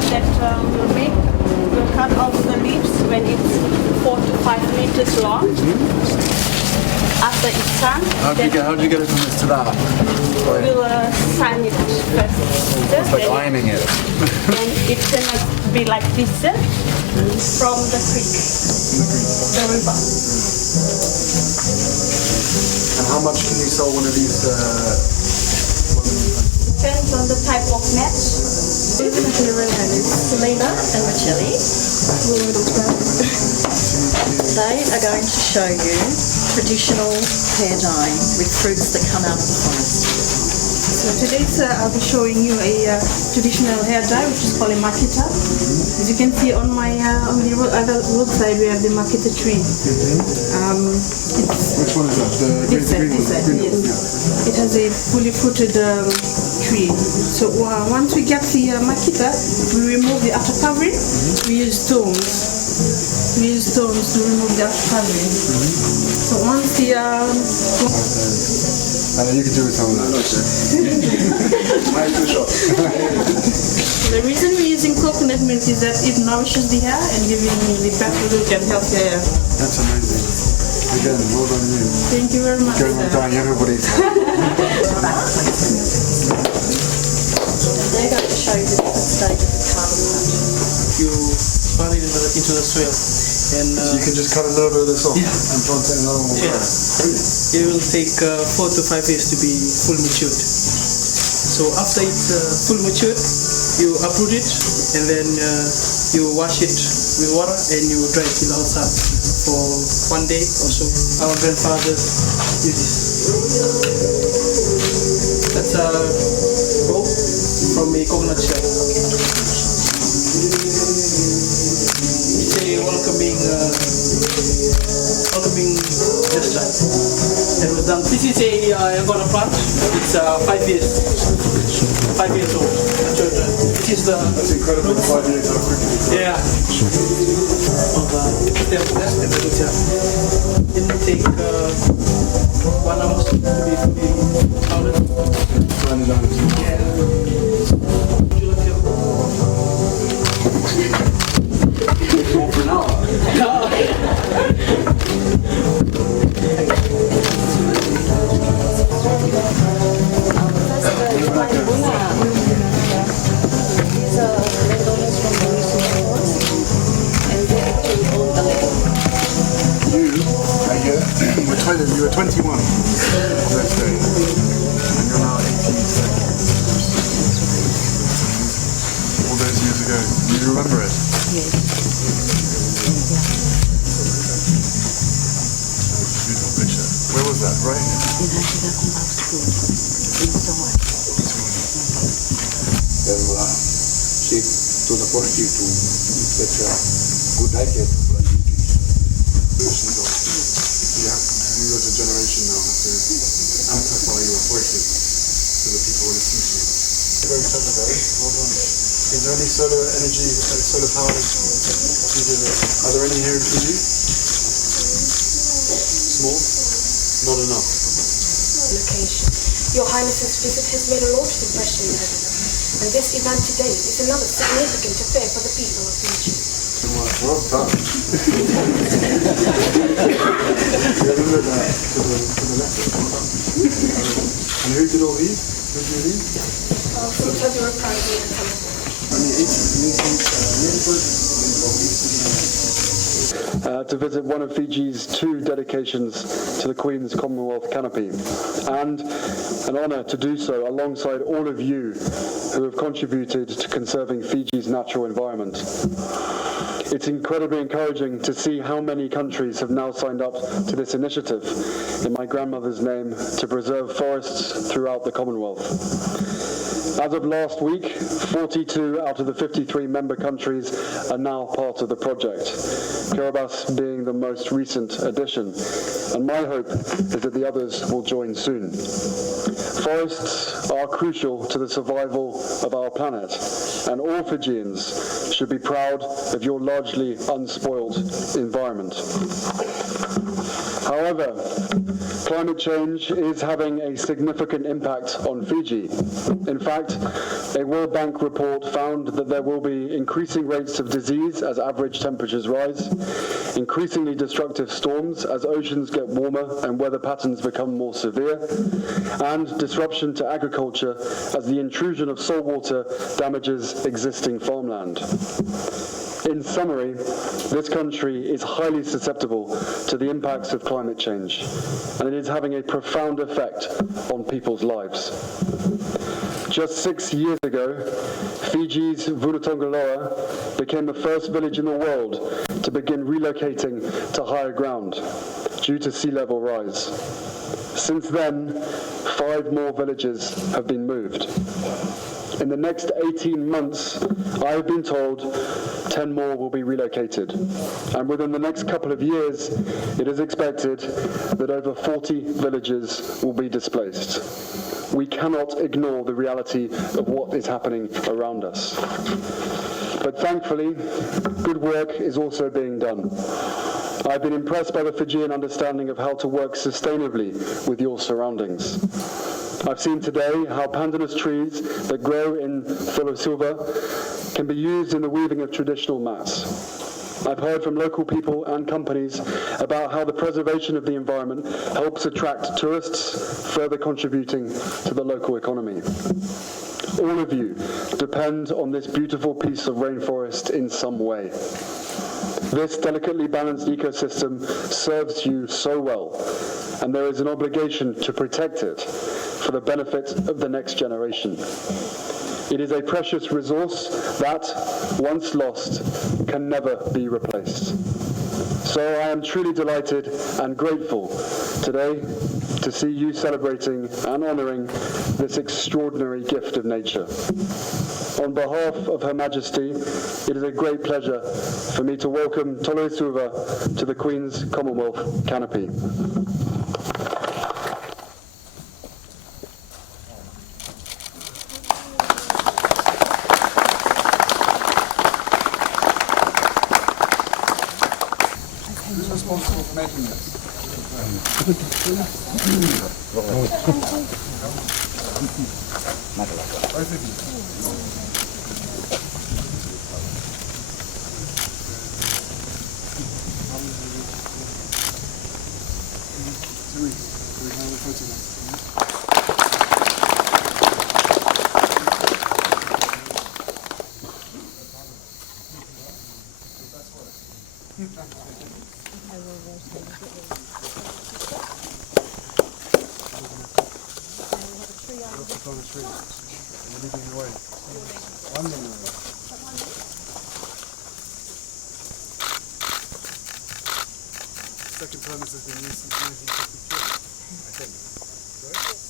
step that we'll make. We'll cut off the leaves when it's 4 to 5 meters long. After it's done, how do you get it from this to that? We'll sand it first. It's like ironing it. Then it's gonna be like this from the creek, the river. And how much can you sell one of these? Depends on the type of net. Selena and Michele. They are going to show you traditional hair dyeing with fruits that come out of the forest. So today I'll be showing you a traditional hair dye which is called a makita. As you can see on my on the other roadside we have the makita tree. Which one is that? This side, yes. It has a fully fruited tree. So once we get the makita, we remove the outer covering. We use stones. We use stones to remove the outer covering. So once the and then you can do it on that. The reason we're using coconut milk is that it nourishes the hair and giving the better look and healthy hair. That's amazing. Again, well done you. Thank you very much. Going on dyeing everybody's hair. They're going to show you the different stages of carbon cut. You plant it into the soil. And, so you can just cut a little bit of this off and plant it in another one. Yeah. It will take 4 to 5 years to be full matured. So after it's full matured, you uproot it and then you wash it with water and you dry it outside for 1 day or so. Our grandfathers use this. That's a rope from a coconut shell. It's a welcoming gesture. It was done. This is a Angora plant. It's 5 years. 5 years old. This is the. That's incredible. 5 years how quickly. Yeah. It will take 1 hour to be powdered. Yeah. For an hour. You were 21 on this day, and you're now 18. All those years ago. Do you remember it? Yes. Beautiful picture. Where was that? Right here? Shape to the quality to such a good diet. You as a generation now have to amplify your voices to the people who listen to you. Very clever, guys. Well done. Is there any solar energy, solar power? Are there any here in Fiji? Small? Not enough. Location. Your Highness's visit has made a lot of impression on everyone, and this event today is another significant affair for the people of Fiji. Well done. To the left. Well done. And who did all these? Who did these? To visit one of Fiji's 2 dedications to the Queen's Commonwealth Canopy, and an honour to do so alongside all of you who have contributed to conserving Fiji's natural environment. It's incredibly encouraging to see how many countries have now signed up to this initiative in my grandmother's name to preserve forests throughout the Commonwealth. As of last week, 42 out of the 53 member countries are now part of the project, Kiribati being the most recent addition, and my hope is that the others will join soon. Forests are crucial to the survival of our planet, and all Fijians should be proud of your largely unspoiled environment. However, climate change is having a significant impact on Fiji. In fact, a World Bank report found that there will be increasing rates of disease as average temperatures rise, increasingly destructive storms as oceans get warmer and weather patterns become more severe, and disruption to agriculture as the intrusion of saltwater damages existing farmland. In summary, this country is highly susceptible to the impacts of climate change, and it is having a profound effect on people's lives. Just 6 years ago, Fiji's Vunutongaloa became the first village in the world to begin relocating to higher ground due to sea level rise. Since then, 5 more villages have been moved. In the next 18 months, I have been told 10 more will be relocated. And within the next couple of years, it is expected that over 40 villages will be displaced. We cannot ignore the reality of what is happening around us. But thankfully, good work is also being done. I've been impressed by the Fijian understanding of how to work sustainably with your surroundings. I've seen today how pandanus trees that grow in Colo-i-Suva can be used in the weaving of traditional mats. I've heard from local people and companies about how the preservation of the environment helps attract tourists, further contributing to the local economy. All of you depend on this beautiful piece of rainforest in some way. This delicately balanced ecosystem serves you so well, and there is an obligation to protect it for the benefit of the next generation. It is a precious resource that, once lost, can never be replaced. So I am truly delighted and grateful today to see you celebrating and honouring this extraordinary gift of nature. On behalf of Her Majesty, it is a great pleasure for me to welcome Colo-i-Suva to the Queen's Commonwealth Canopy. Who's responsible for making this? Both of you. We have a photograph. On the tree. We're leading the way. One minute. Second time this has been used since 1953, I think. Right?